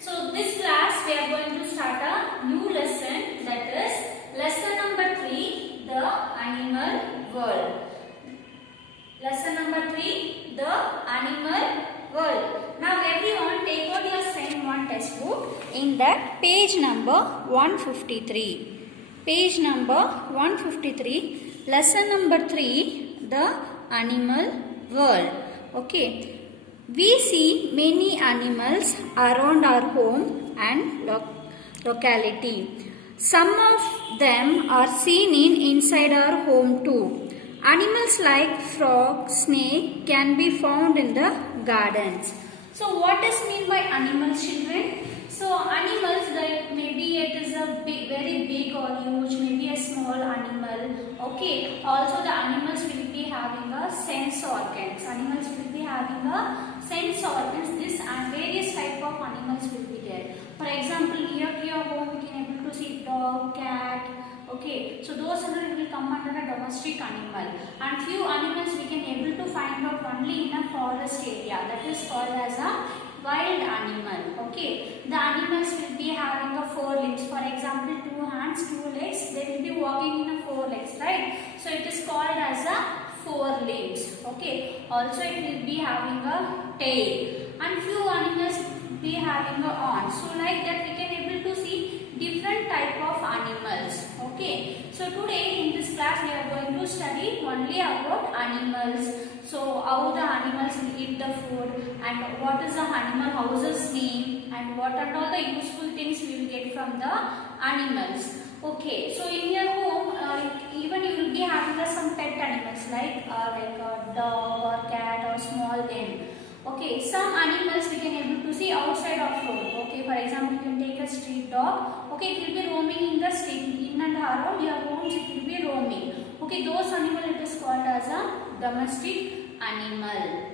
So this class we are going to start a new lesson, that is lesson number 3, the animal world. Lesson number 3, the animal world. Now everyone take out your Sem 1 textbook. In that page number 153. Page number 153, lesson number 3, the animal world. Okay. We see many animals around our home and locality. Some of them are seen inside our home too. Animals like frog, snake can be found in the gardens. So what is mean by animals, children? So animals, like maybe it is a big, very big or huge, maybe a small animal. Okay. Also the animals will be having a sense organs. Animals will be having a sense organs. This and various type of animals will be there. For example, here to your home we can able to see dog, cat. Okay, so those animals will come under a domestic animal, and few animals we can able to find out only in a forest area, that is called as a wild animal. Okay, the animals will be having a 4 limbs. For example, 2 hands, 2 legs. They will be walking in a 4 legs, right? So it is called as a 4 limbs. Okay, also it will be having a tail, and few animals will be having a horn. So like that we can able to see different type of animals. Okay, so today in this class we are going to study only about animals. So how the animals will eat the food, and what is the animal house's name, and what are all the useful things we will get from the animals. Okay, so in your home even you will be having some pet animals like a dog or cat or small hen. Okay, some animals we can able to see outside of home. Okay, for example, you can take a street dog. Okay, it will be roaming in the street, in and around your homes. It will be roaming. Okay, those animal it is called as a domestic animal.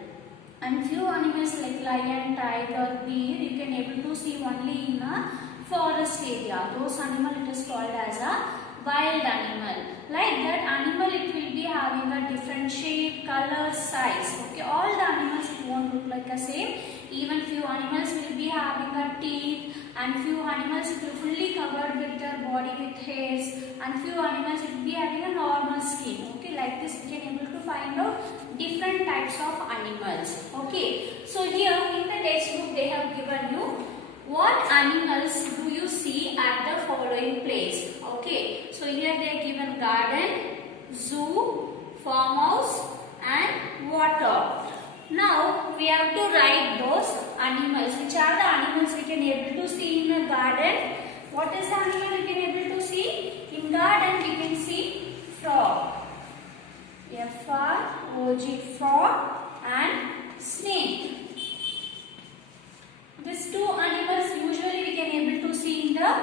And few animals like lion, tiger, deer, you can able to see only in a forest area. Those animal it is called as a wild animal. Like that animal it will be having a different shape, color, size. Okay, all the animals it won't look like the same. Even few animals will be having a teeth, and few animals will be fully covered with their body with hairs, and few animals will be having a normal skin. Okay, like this we can able to find out different types of animals. Okay, so here in the textbook they have given you what animals do you see at the following place. Okay, so here they are given garden, zoo, farmhouse and water. Now we have to write those animals. Which are the animals we can able to see in the garden? What is the animal we can able to see? In garden we can see frog. F-R-O-G, frog, and snake. These two animals usually we can able to see in the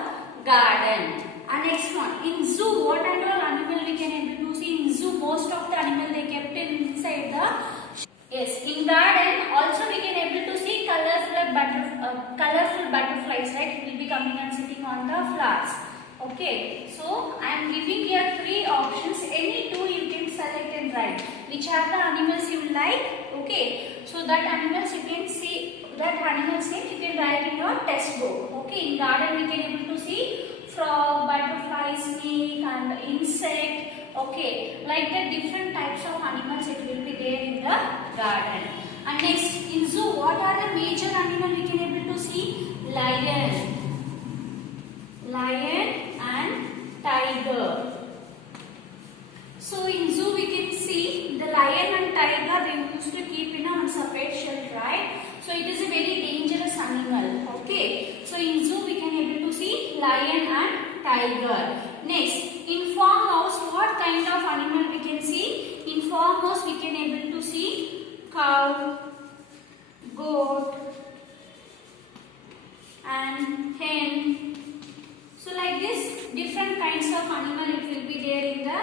garden. And next one, in zoo, what kind of animal we can able to see? In zoo, most of the animal they kept inside the. Yes, in garden also we can able to see colorful butterflies, right? It will be coming and sitting on the flowers. Okay, so I am giving here 3 options. Any 2 you can select and write. Which are the animals you like? Okay, so that animals you can see, that animals name you can write in your textbook. Okay, in garden we can able to see frog, butterfly, snake and insect. Okay, like the different types of animals it will be there in the garden. And next, in zoo, what are the major animals we can able to see? Lion and tiger. So in zoo we can see the lion and tiger they used to keep in a separate shelter, right? So it is a very dangerous animal. Okay, so in zoo we can able to see lion and tiger. Next, in farmhouse, what kind of animal we can see? In farmhouse we can able to see cow, goat and hen. So like this, different kinds of animal it will be there in the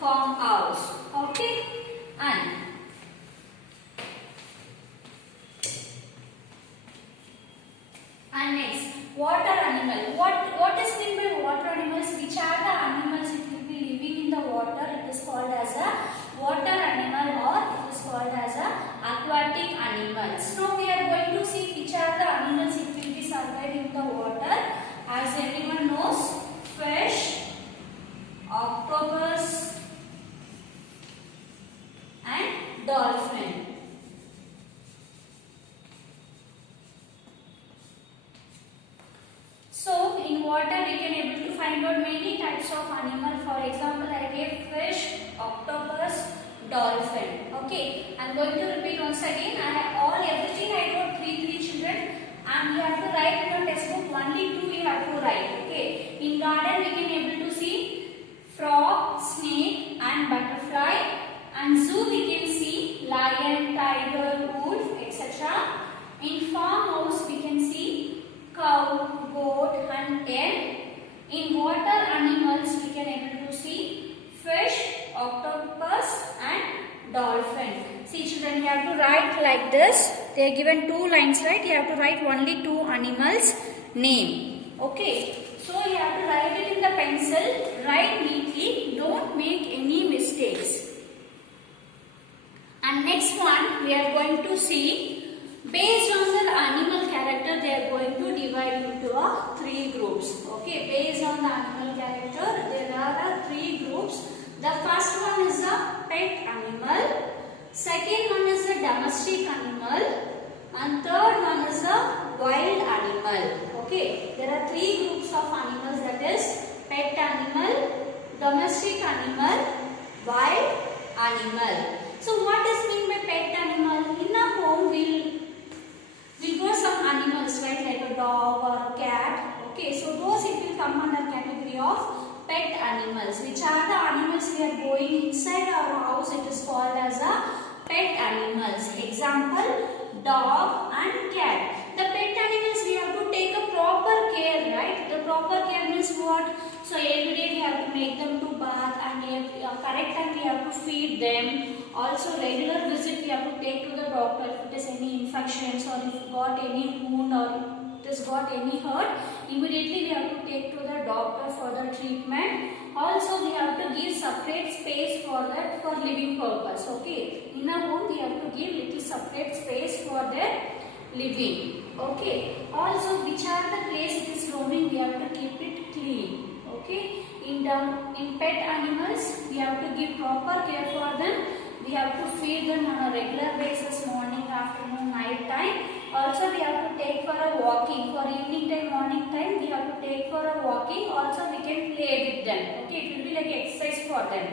farmhouse. Okay, and next, water animal. What is meant by water animals? Which are the animals it will be living in the water? It is called as a water animal, or it is called as a aquatic animals. Now we are going to see which are the animals it will be surviving in the water. As everyone knows, fish, octopus and dolphin. So in water we can able to find out many types of animal. For example, I gave fish, octopus, dolphin. Okay, I am going to repeat once again. I have everything I wrote three children, and you have to write in your textbook only 2 you have to write. Okay, in garden we can able to see frog, snake and butterfly, and zoo we can see lion, tiger, wolf, etc. In farmhouse we can see cow, goat and hen. In water animals we can able to see fish, octopus and dolphin. See children, you have to write like this. They are given 2 lines, right? You have to write only 2 animals name. Okay. So you have to write it in the pencil. Write neatly. Don't make any mistakes. And next one we are going to see, based on the animal character, they are going to divide into 3 groups. Okay, based on the animal character, there are 3 groups. The first one is the pet animal, second one is the domestic animal, and third one is the wild animal. Okay, there are 3 groups of animals, that is pet animal, domestic animal, wild animal. So what is mean by pet animal? In a home we'll go some animals, right, like a dog or cat. Okay, so those it will come under category of pet animals. Which are the animals we are going inside our house, it is called as a pet animals. Example, dog and cat. The pet animals we have to take a proper care, right? The proper care means what? So every day we have to make them to bath, and correct time we have to feed them. Also regular visit we have to take to the doctor if it is any infections, or if it got any wound, or it has got any hurt. Immediately we have to take to the doctor for the treatment. Also we have to give separate space for that, for living purpose. Okay, in a home we have to give little separate space for their living. Okay, also which are the place it is roaming, we have to keep it clean. Okay, in pet animals we have to give proper care for them. We have to feed them on a regular basis, morning, afternoon, night time. Also we have to take for a walking, for evening time, morning time we have to take for a walking. Also we can play with them. Okay, it will be like exercise for them.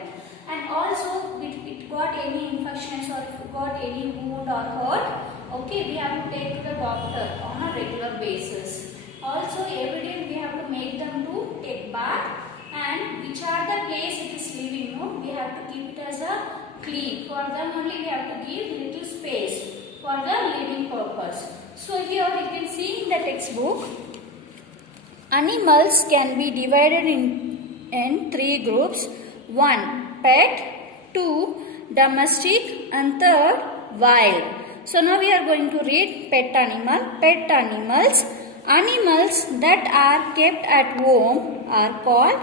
And also if it got any infections, or if it got any wound or hurt, okay, we have to take to the doctor on a regular basis. Also every day we have to make them to take bath, and which are the place it is living, no, we have to keep it as a clean. For them only we have to give little space for the living purpose. So here you can see in the textbook, animals can be divided in 3 groups. 1 pet, 2 domestic, and 3rd wild. So now we are going to read pet animal. Pet animals. Animals that are kept at home are called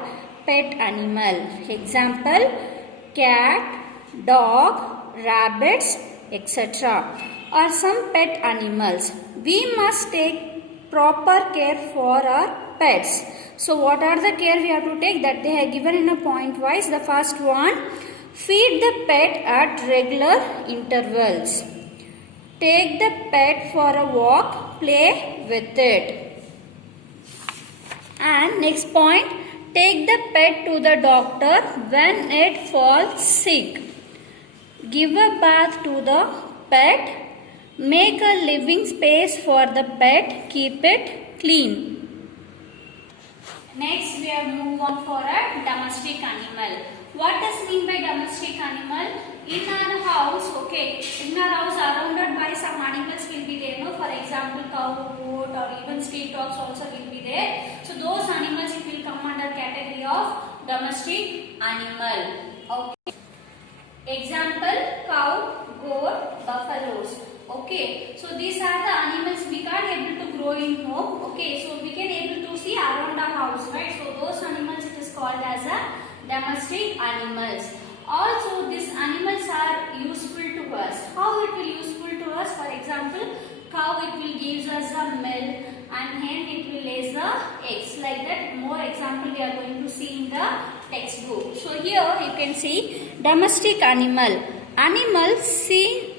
pet animal. Example, cat, dog, rabbits, etc. are some pet animals. We must take proper care for our pets. So what are the care we have to take? That they have given in a point wise. The first one, feed the pet at regular intervals. Take the pet for a walk, play with it. And next point, take the pet to the doctor when it falls sick. Give a bath to the pet. Make a living space for the pet. Keep it clean. Next we are move on for a domestic animal. What does mean by domestic animal? In our house, okay, in our house surrounded by some animals will be there. No? For example, cow, goat, or even street dogs also will be there. So those animals it will come under category of domestic animal. Okay. Example, cow, goat, buffaloes. Okay, so these are the animals we can't able to grow in home. Okay, so we can able to see around our house, right? So those animals it is called as a domestic animals. Also, these animals are useful to us. How it will useful to us? For example, cow it will gives us a milk, and hen it will lay the eggs. Like that, more example we are going to see in the textbook. So here you can see domestic animal. Animals seen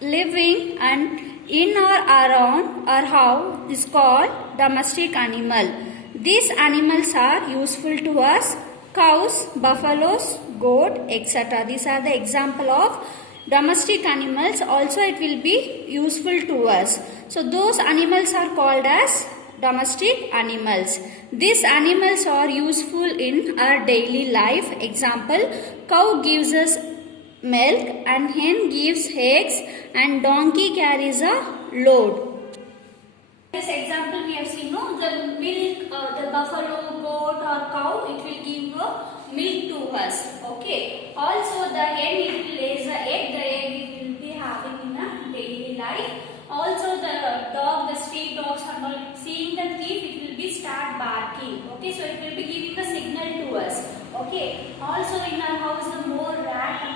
living and in or around our house is called domestic animal. These animals are useful to us. Cows, buffaloes, goat, etc. These are the example of domestic animals. Also it will be useful to us. So those animals are called as domestic animals. These animals are useful in our daily life. Example, cow gives us milk and hen gives eggs and donkey carries a load. This example we have seen, no, the milk, the buffalo, goat or cow, it will give milk to us. Okay. Also the hen it will lay the egg we will be having in a daily life. Also the dog, the stray dogs, seeing the thief, it will be start barking. Okay, so it will be giving the signal to us. Okay. Also in our house the more rat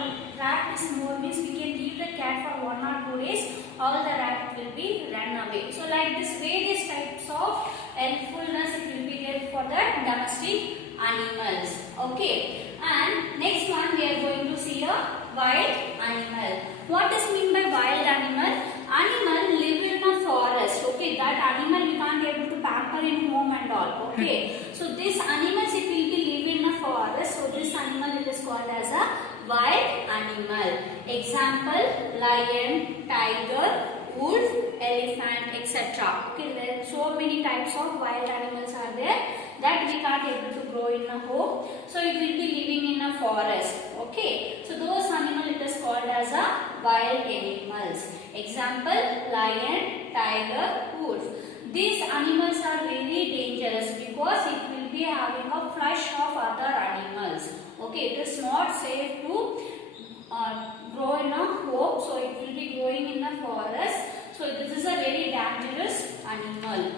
is more means we can leave the cat for 1 or 2 days, all the rat will be run away. So like this various types of helpfulness it will be there for the domestic animals. Okay. And next one we are going to see a wild animal. What does mean by wild animal? Animal live in a forest. Okay, that animal we can't able to pamper in home and all. Okay, so this animals it will be live in a forest. So this animal it is called as a wild animal. Example, lion, tiger, wolf, elephant, etc. Okay, there are so many types of wild animals are there that we can't able to grow in a home. So it will be living in a forest. Okay, so those animals it is called as a wild animals. Example, lion, tiger, wolf. These animals are very dangerous because it will be having a flesh of other animals. Okay, it is not safe to grow in a home, so it will be growing in a forest. So this is a very dangerous animal.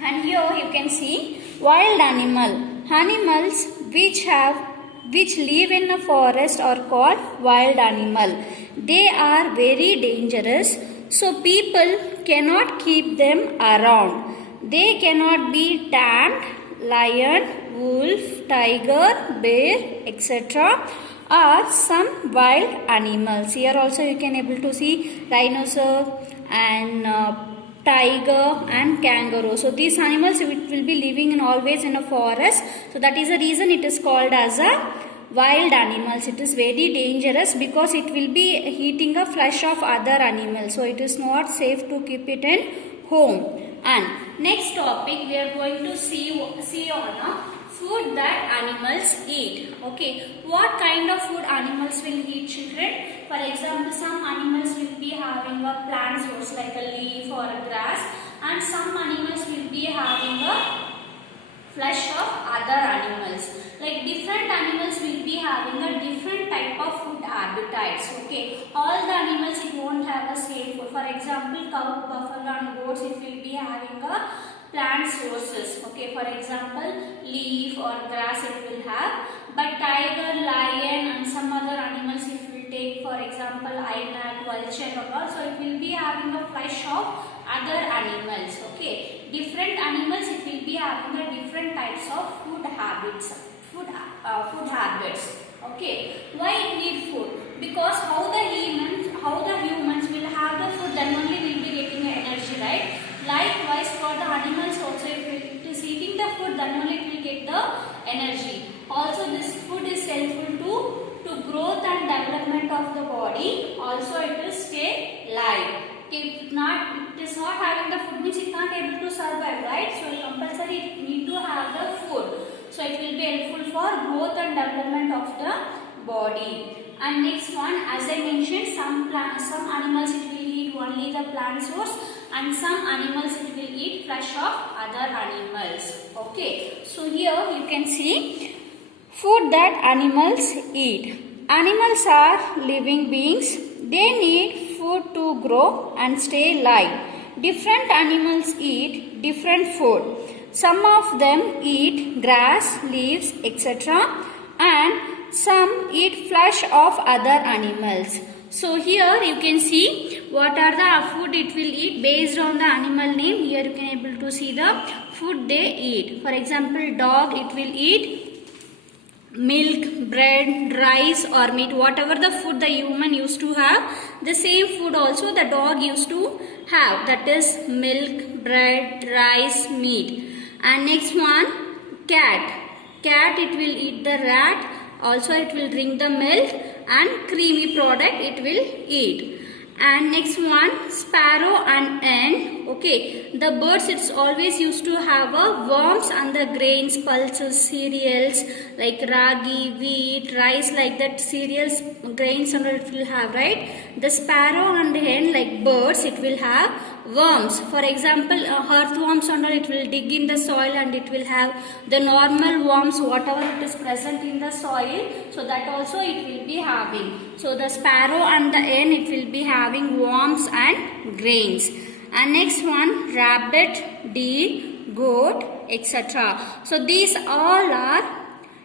And here you can see wild animal. Animals which live in a forest are called wild animal. They are very dangerous, so people cannot keep them around. They cannot be tamed. Lion, wolf, tiger, bear, etc. are some wild animals. Here also you can able to see rhinoceros and tiger and kangaroo. So these animals will be living in always in a forest. So that is the reason it is called as a wild animals. It is very dangerous because it will be eating the flesh of other animals. So it is not safe to keep it in home. And next topic we are going to see on a food that animals eat. Okay, what kind of food animals will eat, children? For example, some animals will be having a plant source like a leaf or a grass, and some animals will be having a flesh of other animals. Like different animals will be having a different type of food habitats. Okay, all the animals it won't have the same food. For example, cow, buffalo and goats it will be having a plant sources. Okay, for example, leaf or grass it will have. But tiger, lion and some other animals if we take, for example, INAC, vulture or all, so it will be having a flesh of other animals. Okay, different animals it will be having a different types of food habits. Food habits. Okay, why it need food? Because how the humans will have the food, then only will be getting energy, right? Likewise for the animals also, if it is eating the food, then only it will get the energy. Also this food is helpful to growth and development of the body. Also it will stay alive. If it is not having the food, means it can't able to survive, right? So compulsory it need to have the food. So it will be helpful for growth and development of the body. And next one, as I mentioned, some animals it will eat only the plant source, and some animals it will eat flesh of other animals. Okay, so here you can see food that animals eat. Animals are living beings. They need food to grow and stay alive. Different animals eat different food. Some of them eat grass, leaves, etc. and some eat flesh of other animals. So here you can see what are the food it will eat based on the animal name. Here you can able to see the food they eat. For example, dog, it will eat milk, bread, rice or meat. Whatever the food the human used to have, the same food also the dog used to have. That is milk, bread, rice, meat. And next one, cat. Cat, it will eat the rat. Also it will drink the milk and creamy product it will eat. And next one, sparrow and hen. Okay, the birds, it's always used to have a worms and the grains, pulses, cereals like ragi, wheat, rice, like that cereals, grains and it will have, right? The sparrow and hen, like birds, it will have worms. For example, earthworms and all, it will dig in the soil and it will have the normal worms, whatever it is present in the soil. So that also it will be having. So the sparrow and the hen, it will be having worms and grains. And next one, rabbit, deer, goat, etc. So these all are,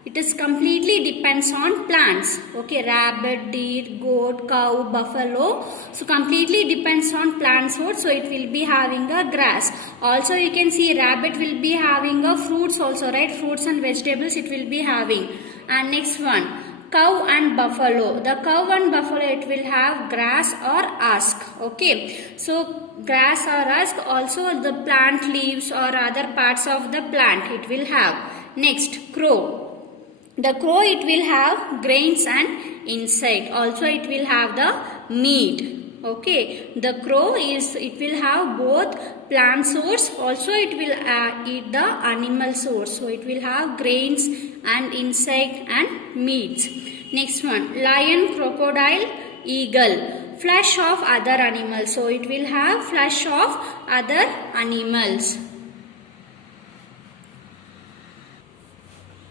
it is completely depends on plants. Okay, rabbit, deer, goat, cow, buffalo. So completely depends on plant source. So it will be having a grass. Also you can see rabbit will be having a fruits also, right? Fruits and vegetables it will be having. And next one, cow and buffalo. The cow and buffalo, it will have grass or husk. Okay, so grass or husk, also the plant leaves or other parts of the plant it will have. Next, crow. The crow, it will have grains and insect. Also it will have the meat. Okay, the crow is, it will have both plant source, also it will eat the animal source. So it will have grains and insect and meats. Next one, lion, crocodile, eagle. Flesh of other animals. So it will have flesh of other animals.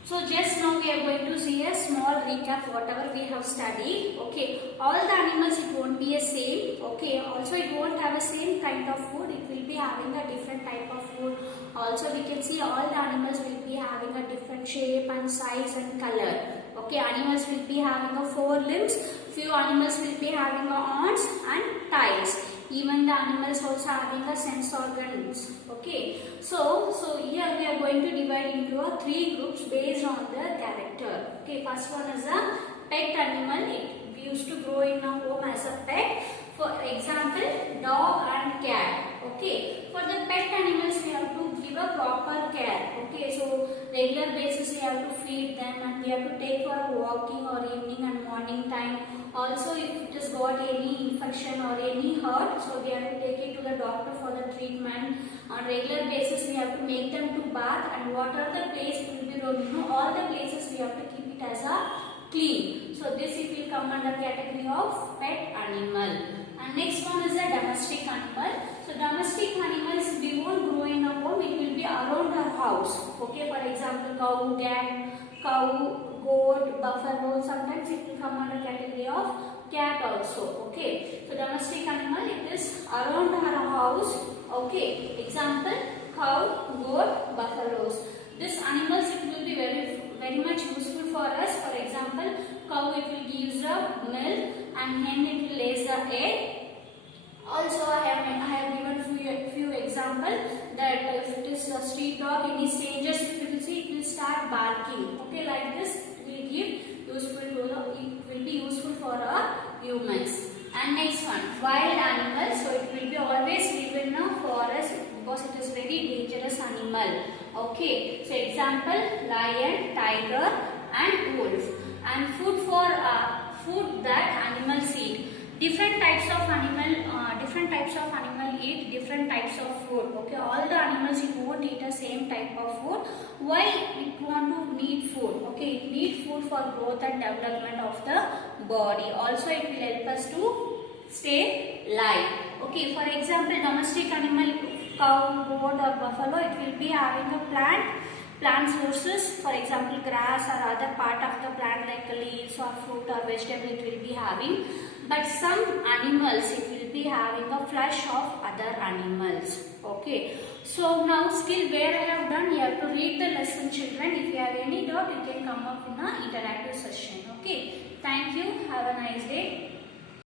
So just now we are going to see a small recap whatever we have studied. Okay, all the animals, it won't be a same. Okay, also it won't have a same kind of food. It will be having a different type of food. Also we can see all the animals will be having a different shape and size and color. Okay, animals will be having a 4 limbs. Few animals will be having a arms and tails. Even the animals also having a sense organs. Okay, so here we are going to divide into 3 groups based on their character. Okay, first one is a pet animal. We used to grow in a home as a pet. For example, dog and cat. Okay, for the pet animals we have to give a proper care. Okay, so regular basis we have to feed them and we have to take for walking or evening and morning time. Also, if it has got any infection or any hurt, so we have to take it to the doctor for the treatment. On regular basis, we have to make them to bath, and what are the place will be roaming. All the places we have to keep it as a clean. So this it will come under category of pet animal. And next one is a domestic animal. So domestic animals, we won't grow in a home. It will be around our house. Okay, for example, cow, cat, goat, buffalo. Sometimes it will come under category of cat also. Okay, so domestic animal, it is around our house. Okay, example, cow, goat, buffaloes. These animals, it will be very much useful for us. For example, cow, it will give the milk and hen, it will lay the egg. Also, I have given few examples that if it is a street dog, any strangers, if you will see, it will start barking. Okay, like this, it will give useful to it will be useful for our humans. And next one, wild animals. So it will be always live in a forest because it is very dangerous animal. Okay, so example, lion, tiger, and wolf. And food that animals eat. Different types of animal eat different types of food. Okay, all the animals, it won't eat the same type of food. Why it want to need food? Okay, it need food for growth and development of the body. Also, it will help us to stay alive. Okay, for example, domestic animal, cow, goat or buffalo, it will be having a plant sources. For example, grass or other part of the plant like leaves or fruit or vegetable, it will be having. But some animals, it will be having a flesh of other animals. Okay, so now skill where I have done, you have to read the lesson, children. If you have any doubt, you can come up in an interactive session. Okay, thank you, have a nice day.